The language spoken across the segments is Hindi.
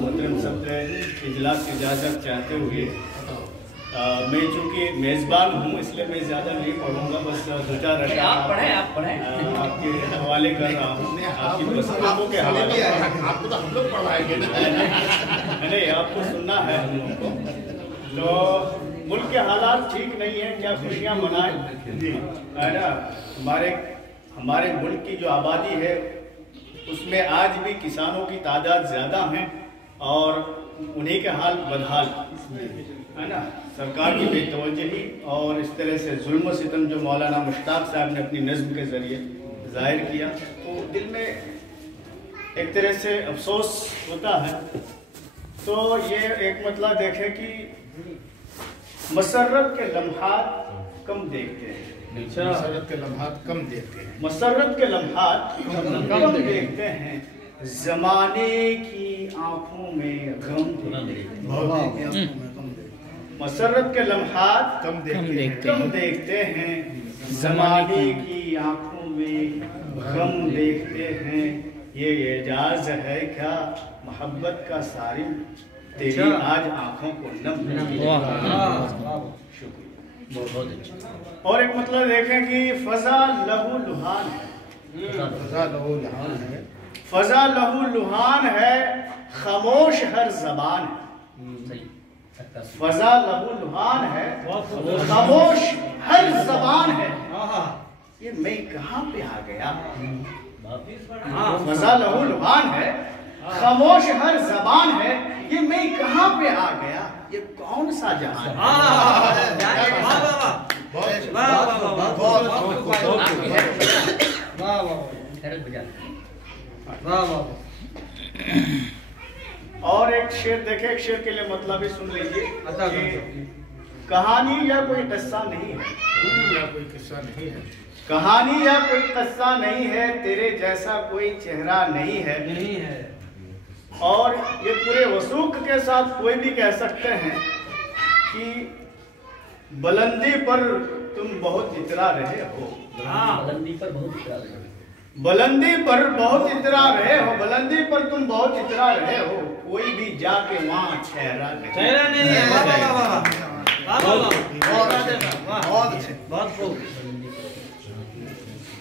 मोहतरम सदर इजलास की इजाज़त चाहते हुए मैं चूँकि मेज़बान हूँ इसलिए मैं ज़्यादा नहीं पढ़ूँगा, बस दो चार आपके हवाले कर रहा हूँ, आपकी पुस्तकों के हवाले। आपको तो हम लोग पढ़ाएंगे नहीं, आपको सुनना है हम लोगों को। तो मुल्क के हालात ठीक नहीं है, क्या खुशियाँ मनाएं है ना। हमारे मुल्क की जो आबादी है उसमें आज भी किसानों की तादाद ज़्यादा है और उन्हीं के हाल बदहाल है ना। सरकार की बेतवजही और इस तरह से जुल्म सितम जो मौलाना मुश्ताक साहब ने अपनी नज़्म के ज़रिए ज़ाहिर किया, तो दिल में एक तरह से अफसोस होता है। तो ये एक मतलब देखें कि मसर्रत के लम्हात कम देखते हैं, मसरत के लम्हात कम देखते हैं, मसर्रत के लम्हात कम देखते हैं, ज़माने की आंखों में गम मसर्रत के लम्हात कम देखते हैं, ज़माने की आंखों में गम देखते हैं। ये एजाज है क्या मोहब्बत का सारिम, तेरी आज आंखों को नम। बहुत अच्छा। और एक मतलब देखें कि फजा लहू लुहान है, फजा लहू लुहान है, खामोश हर जबान है। फजा लहू लुहान है, खामोश हर जबान है। ये मैं कहाँ पे आ गया। फजा लहू लुहान है, खामोश हर जबान है, ये मैं कहाँ पे आ गया, ये कौन सा जहान है। और एक शेर देखे, एक शेर के लिए मतलब ही सुन लीजिए। कहानी या कोई किस्सा नहीं है, कहानी या कोई किस्सा नहीं है, तेरे जैसा कोई चेहरा नहीं है। और ये पूरे वसूख के साथ कोई भी कह सकते हैं कि बुलंदी पर तुम बहुत इतरा रहे हो, बुलंदी पर बहुत इतरा रहे हो, बुलंदी पर बहुत इतरा रहे हो, बुलंदी पर तुम बहुत इतरा रहे हो, कोई भी जाके वहाँ ठहरा नहीं है।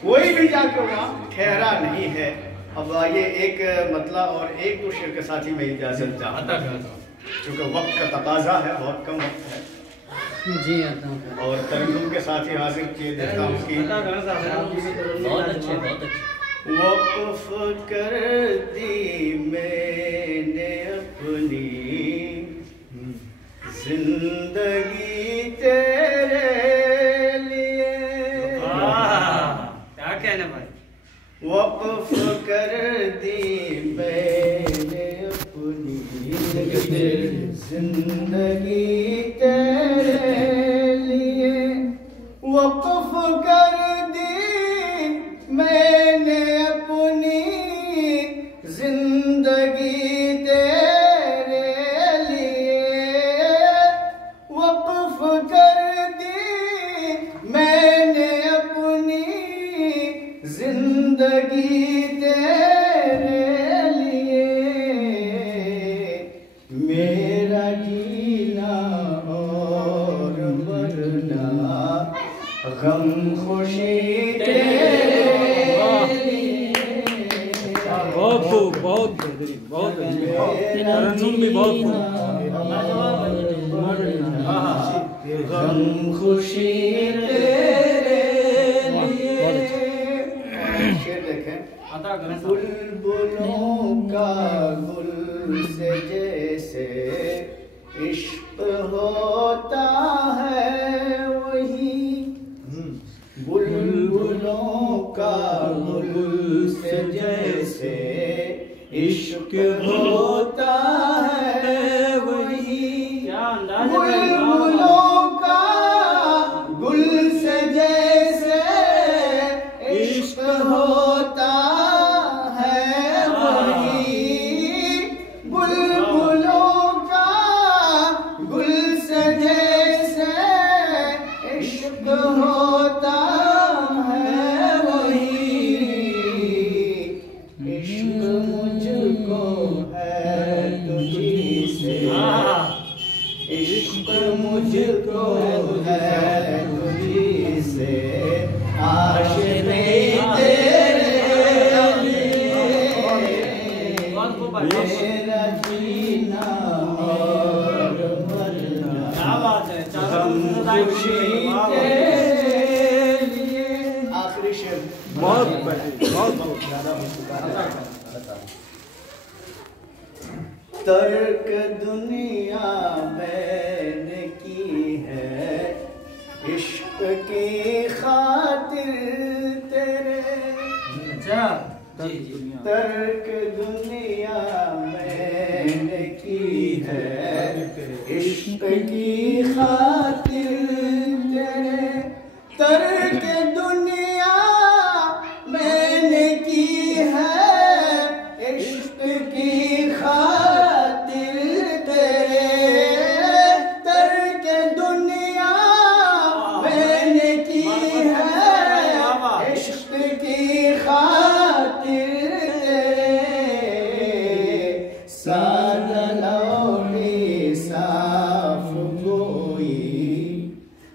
कोई भी जाके वहाँ ठहरा नहीं है। अब ये एक मतलब और एक दो शेर के साथ ही मैं इजाजत चाहता हूँ, क्योंकि वक्त का तकाजा है, बहुत कम वक्त है जी। और तरन्नुम के साथ ही हाजिर किए देता हूँ कि बहुत अच्छे वक़्फ़ कर दी मैंने अपनी जिंदगी तेरे लिए। क्या कहना भाई। वक़्फ़ कर दी मैंने अपनी जिंदगी तेरे लिए, वक़्फ़ कर दी मैंने अपनी जिंदगी तेरे लिए, वक़्फ़ कर दी मैंने अपनी जिंदगी तेरे लिए। मेरा जीना और मरना गम खुशी तेरे लिए। बहुत बहुत तरन्नुम भी बहुत गम खुशी तेरे लिए। शेर देखें, बुलबुलों का गुल से जैसे इश्क होता है वही, बुलबुलों का गुल से जैसे इश्क होता है वही, बुलबुलों का गुल से जैसे इश्क होता है वही, बुलबुलों का गुल से जैसे इश्क होता है वही, इश्क मुझको मेरा जीना और मरना क्या बात है, खुशी तेरे लिए। आखिरी शेर बहुत बहुत ज्यादा हो चुका है। तर्क दुनिया मैंने की है इश्क की खातिर तेरे। तर्क दुनिया मैंने की है इश्क की खातिर तेरे। तर्क दुनिया मैंने की है इश्क की खातिर तेरे। तर्क दुनिया मैंने की है इश्क की खातिर सादा लौटी साफ गोई।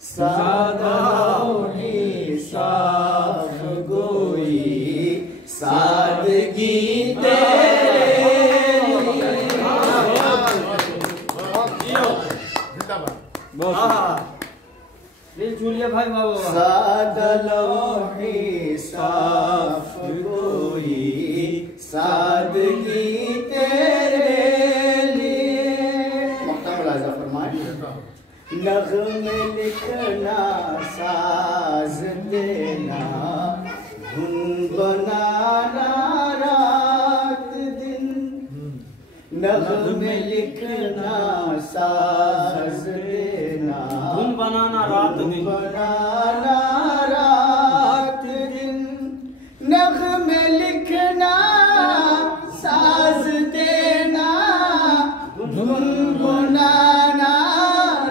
सादा लौटी साफ गोई सादगी तेरे भाई बाबा। सादा लौटी साफ गोई सादगी तेरे लिए। मुख्तार फरमाए नग़्मे लिखना साज देना धुन बनाना रात दिन। नग़्मे लिखना साज देना धुन बनाना रात दिन। बनाना रात दिन। नग़्मे लिखना साज देना धुन बनाना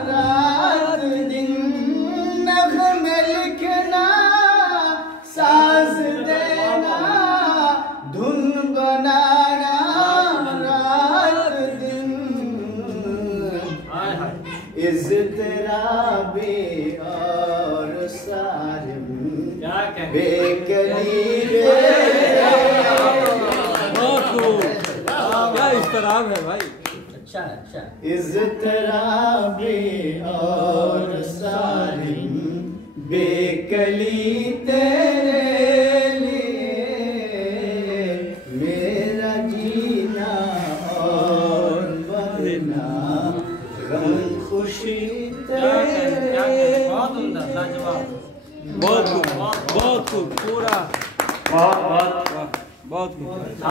रात दिन। नग़्मे लिखना साज देना धुन बनाना रात दिन। इज़्तिराबी और सारिम बेकली क्या इस्तराब है भाई। अच्छा इज़्तिराबी और सारिम बेकली तेरे लिए। मेरा जीना और मरना गम खुशी तेरे। बहुत उम्दा, लाजवाब। बहुत खूब पूरा बहुत खूब।